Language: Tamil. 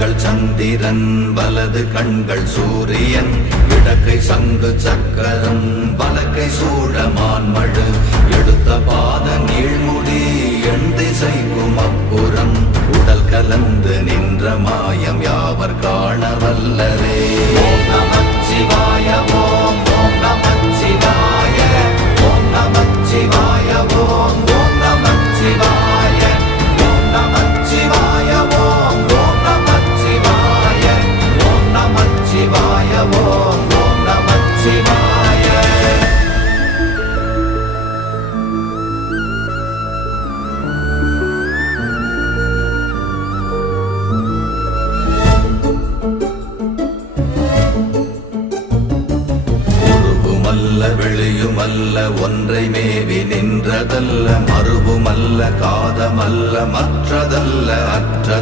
கண்கள் சந்திரன் வலது கண்கள் சூரியன் இடக்கை சங்கு சக்கரம் வலக்கை சூழமான்மழு எடுத்த பாத நீழ்முடி எண் திசைக்கும் அப்புறம் உடல் கலந்து நின்ற மாயம் யாவர் காண வல்லரே. ஓம் நமச்சிவாய ஓம் ஓம் நமச்சிவாய ஓம் நமச்சிவாய ஓம் ஓம் நமச்சிவாய ஓம் நமச்சிவாய ஓம் ஓம் நமச்சிவாய ஓம் நமச்சிவாய ஓம் ஓம் நமச்சிவாய. வெளியுமல்ல ஒன்றை மேவி நின்றதல்ல மறுவுமல்ல காதமல்ல மற்றதல்ல அற்றதல்ல